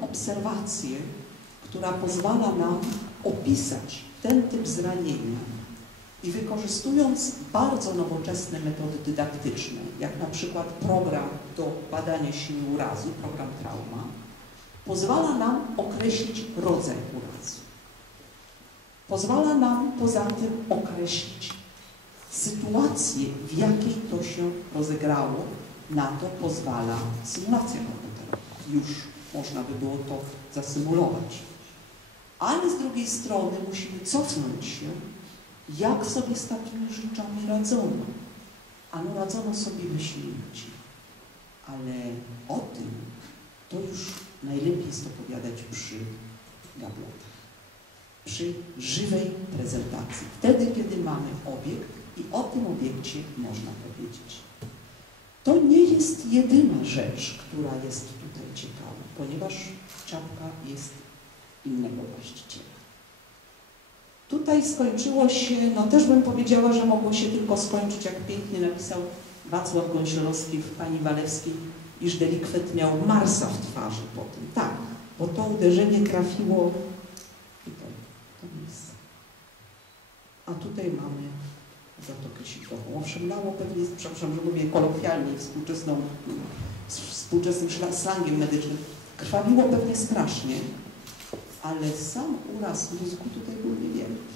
obserwację, która pozwala nam opisać ten typ zranienia i wykorzystując bardzo nowoczesne metody dydaktyczne, jak na przykład program do badania siły urazu, program trauma, pozwala nam określić rodzaj urazu. Pozwala nam poza tym określić sytuację, w jakiej to się rozegrało. Na to pozwala symulacja komputerowa. Już można by było to zasymulować. Ale z drugiej strony musimy cofnąć się, jak sobie z takimi rzeczami radzono. Ano radzono sobie myślnici. Ale o tym to już najlepiej jest opowiadać przy gablotach. Przy żywej prezentacji. Wtedy, kiedy mamy obiekt i o tym obiekcie można powiedzieć. To nie jest jedyna rzecz, która jest tutaj ciekawa, ponieważ czapka jest innego właściciela. Tutaj skończyło się, no też bym powiedziała, że mogło się tylko skończyć, jak pięknie napisał Wacław Gąsiorowski w Pani Walewskiej, iż delikwent miał Marsa w twarzy po tym. Tak, bo to uderzenie trafiło tutaj, to miejsce. A tutaj mamy Zatokę Sikową. Owszem, lało pewnie, przepraszam, że mówię kolokwialnie, współczesną, współczesnym slangiem medycznym, krwawiło pewnie strasznie, ale sam uraz mózgu tutaj był niewielki.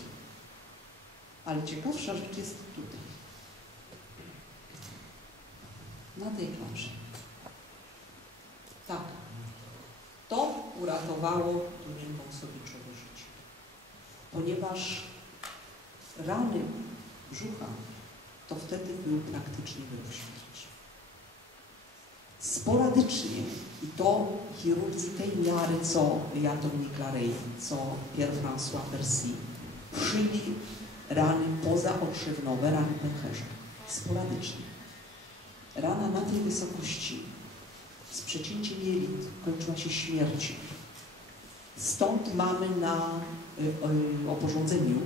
Ale ciekawsza rzecz jest tutaj. Na tej planszy. Tak. To uratowało Dunie Wąsowiczowe życie. Ponieważ rany brzucha to wtedy był praktycznie wyrok śmierci. Sporadycznie, i to chirurdzy tej miary, co Jan Dominique Claret, co Pierre-François Percy, szyli rany pozaodszewnowe, rany pęcherza. Sporadycznie. Rana na tej wysokości z przecięciem jelit kończyła się śmiercią. Stąd mamy na y, y, oporządzeniu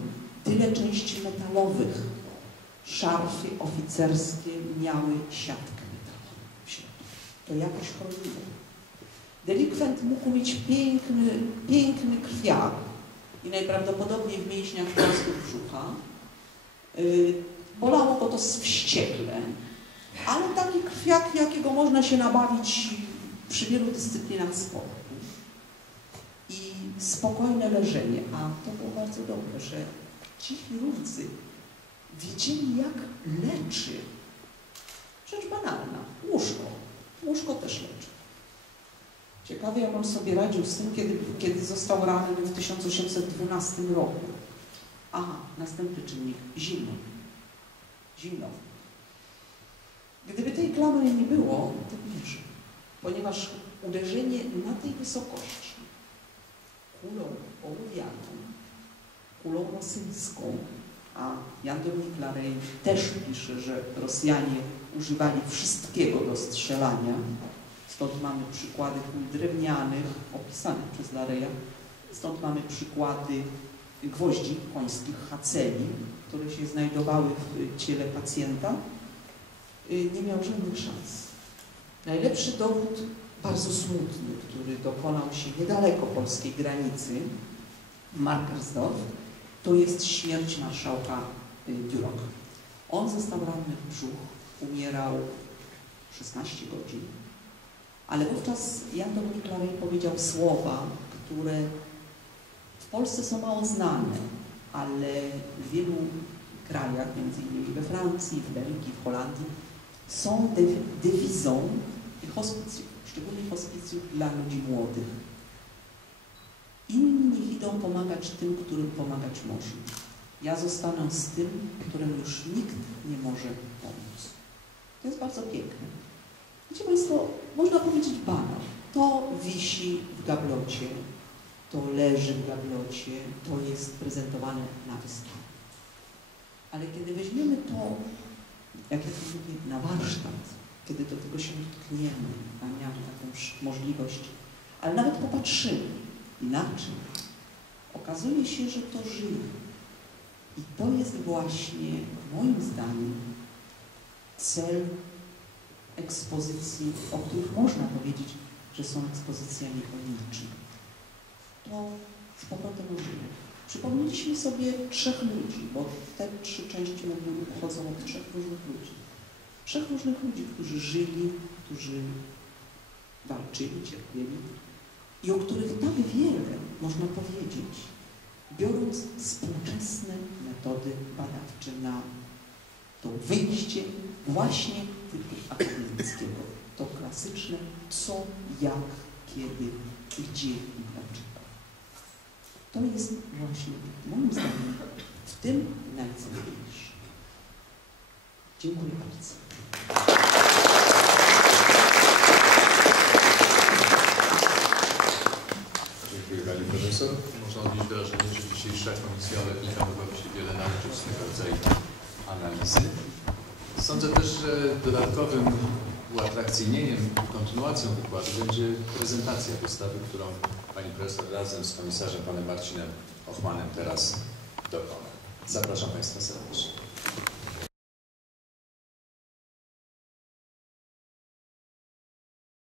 tyle części metalowych. Szarfy oficerskie miały siatkę metalową. To jakoś chroniło. Delikwent mógł mieć piękny, piękny krwiak i najprawdopodobniej w mięśniach płaskich brzucha. Yy, bolało go to wściekle, ale taki krwiak, jakiego można się nabawić przy wielu dyscyplinach sportu. I spokojne leżenie, a to było bardzo dobre, że ci chirurdzy wiedzieli, jak leczy. Rzecz banalna. Łóżko. Łóżko też leczy. Ciekawe, jak on sobie radził z tym, kiedy, kiedy został ranny w 1812 roku. Aha, następny czynnik. Zimno. Zimno. Gdyby tej klamry nie było, to żył. Ponieważ uderzenie na tej wysokości kulą ołowianą, kulą rosyjską, a Jan Dominique Larey też pisze, że Rosjanie używali wszystkiego do strzelania. Stąd mamy przykłady kul drewnianych opisanych przez Lareja. Stąd mamy przykłady gwoździ końskich haceli, które się znajdowały w ciele pacjenta. Y, nie miał żadnych szans. Najlepszy dowód, bardzo smutny, który dokonał się niedaleko polskiej granicy, Markersdorf, to jest śmierć marszałka y, Duroc. On został ranny w brzuch, umierał 16 godzin, ale wówczas Jan Dominik Larey powiedział słowa, które w Polsce są mało znane, ale w wielu krajach, między innymi we Francji, w Belgii, w Holandii, są dewizą hospicjów, szczególnie hospicjów dla ludzi młodych. Inni idą pomagać tym, którym pomagać można. Ja zostanę z tym, którym już nikt nie może pomóc. To jest bardzo piękne. Wiecie Państwo, można powiedzieć banał. To wisi w gablocie, to leży w gablocie, to jest prezentowane na wystawie. Ale kiedy weźmiemy to, jak ja to mówię, na warsztat, kiedy do tego się dotkniemy, a miałem taką możliwość, ale nawet popatrzymy inaczej, okazuje się, że to żyje. I to jest właśnie, moim zdaniem, cel ekspozycji, o których można powiedzieć, że są ekspozycjami o niczym. to z powrotem użymy. Przypomnieliśmy sobie trzech ludzi, bo te trzy części modułu pochodzą od trzech różnych ludzi. Trzech różnych ludzi, którzy żyli, którzy walczyli, cierpieli i o których tak wiele można powiedzieć, biorąc współczesne metody badawcze na to wyjście właśnie typu akademickiego. To klasyczne co, jak, kiedy, gdzie i dlaczego. To jest właśnie, moim zdaniem, w tym najcenniejsze. Dziękuję bardzo. Dziękuję Pani Profesor. Można odnieść dzisiejsza komisja lotnika mogłaby się wiele nauczyć z tego rodzaju analizy. Sądzę też, że dodatkowym uatrakcyjnieniem i kontynuacją wykładu będzie prezentacja wystawy, którą Pani Profesor razem z komisarzem Panem Marcinem Ochmanem teraz dokona. Zapraszam Państwa serdecznie.